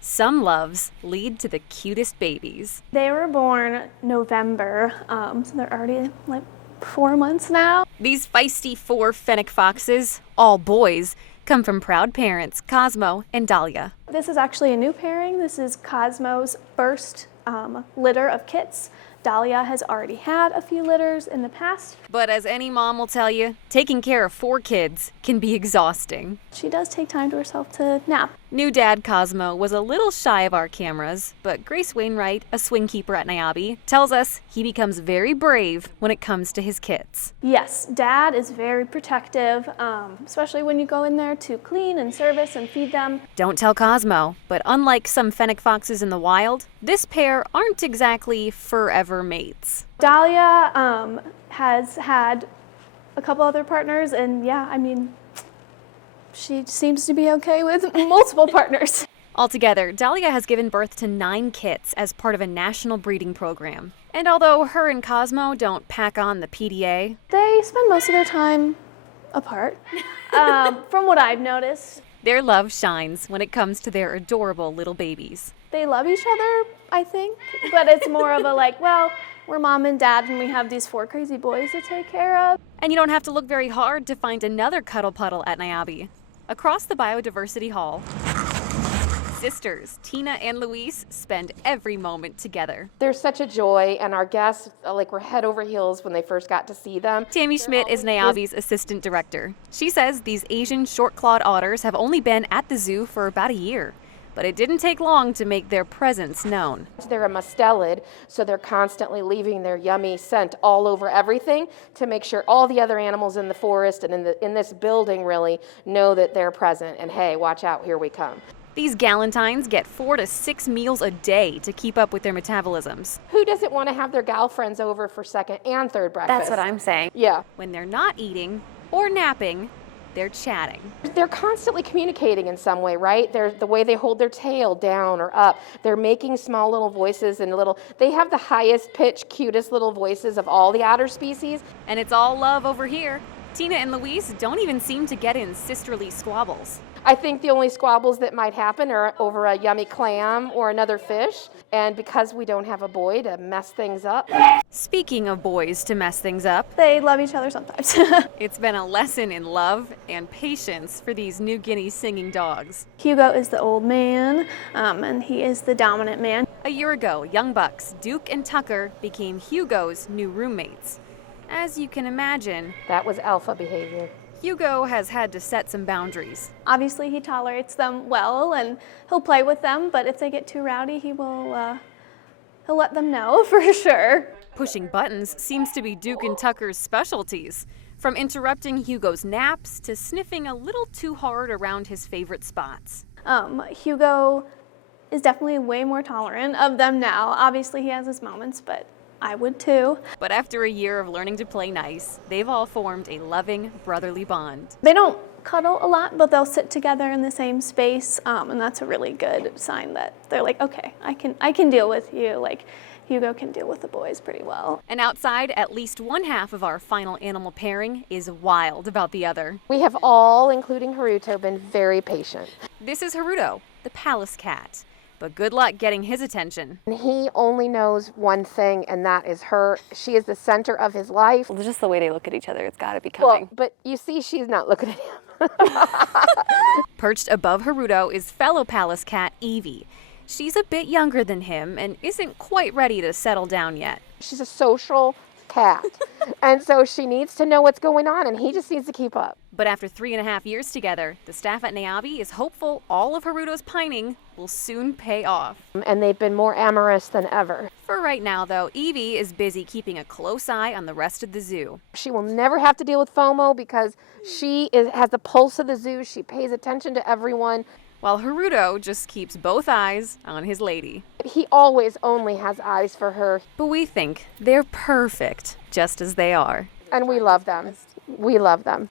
Some loves lead to the cutest babies. They were born November, so they're already like 4 months now. These feisty 4 fennec foxes, all boys, come from proud parents Cosmo and Dahlia. This is actually a new pairing. This is Cosmo's first litter of kits. Dahlia has already had a few litters in the past. But as any mom will tell you, taking care of 4 kids can be exhausting. She does take time to herself to nap. New dad Cosmo was a little shy of our cameras, but Grace Wainwright, a swing keeper at Niabi, tells us he becomes very brave when it comes to his kits. Yes, Dad is very protective, especially when you go in there to clean and service and feed them. Don't tell Cosmo, but unlike some fennec foxes in the wild, this pair aren't exactly forever mates. Dahlia has had a couple other partners, and yeah, I mean, she seems to be okay with multiple partners. Altogether, Dahlia has given birth to 9 kits as part of a national breeding program. And although her and Cosmo don't pack on the PDA, They spend most of their time apart, from what I've noticed. their love shines when it comes to their adorable little babies. They love each other, I think, but it's more of a like, well, we're mom and dad and we have these 4 crazy boys to take care of. And you don't have to look very hard to find another cuddle puddle at Niabi. Across the Biodiversity Hall, sisters Tina and Louise spend every moment together. They're such a joy, and our guests were head over heels when they first got to see them. Tammy Schmidt is Niabi's assistant director. She says these Asian short-clawed otters have only been at the zoo for about a year, but it didn't take long to make their presence known. They're a mustelid, so they're constantly leaving their yummy scent all over everything to make sure all the other animals in the forest and in this building really know that they're present and hey, watch out, here we come. These galentines get 4 to 6 meals a day to keep up with their metabolisms. Who doesn't want to have their gal friends over for second and third breakfast? That's what I'm saying. Yeah. When they're not eating or napping, they're chatting. They're constantly communicating in some way, right? They're the way they hold their tail down or up. They're making small little voices and they have the highest pitch, cutest little voices of all the otter species. And it's all love over here. Tina and Louise don't even seem to get in sisterly squabbles. I think the only squabbles that might happen are over a yummy clam or another fish, and because we don't have a boy to mess things up. Speaking of boys to mess things up, They love each other sometimes. it's been a lesson in love and patience for these New Guinea singing dogs. Hugo is the old man, and he is the dominant man. A year ago, young bucks Duke and Tucker became Hugo's new roommates. As you can imagine, That was alpha behavior. Hugo has had to set some boundaries. Obviously, he tolerates them well, and he'll play with them, but if they get too rowdy, he'll let them know for sure. Pushing buttons seems to be Duke and Tucker's specialties, from interrupting Hugo's naps to sniffing a little too hard around his favorite spots. Hugo is definitely way more tolerant of them now. Obviously, he has his moments, but I would too. But after a year of learning to play nice, they've all formed a loving, brotherly bond. They don't cuddle a lot, but they'll sit together in the same space, and that's a really good sign that they're like, okay, I can deal with you. Like, Hugo can deal with the boys pretty well. And outside, at least one half of our final animal pairing is wild about the other. We have all, including Haruto, been very patient. This is Haruto, the palace cat. But good luck getting his attention. And he only knows one thing, and that is her. She is the center of his life. Well, just the way they look at each other, it's gotta be coming. Well, but you see, she's not looking at him. Perched above Haruto is fellow palace cat Evie. She's a bit younger than him and isn't quite ready to settle down yet. She's a social cat. And so she needs to know what's going on, and he just needs to keep up. But after 3.5 years together, the staff at Niabi is hopeful all of Haruto's pining will soon pay off. And they've been more amorous than ever. For right now, though, Evie is busy keeping a close eye on the rest of the zoo. She will never have to deal with FOMO because has the pulse of the zoo. She pays attention to everyone. While Haruto just keeps both eyes on his lady. He always only has eyes for her. But we think they're perfect, just as they are. And we love them. We love them.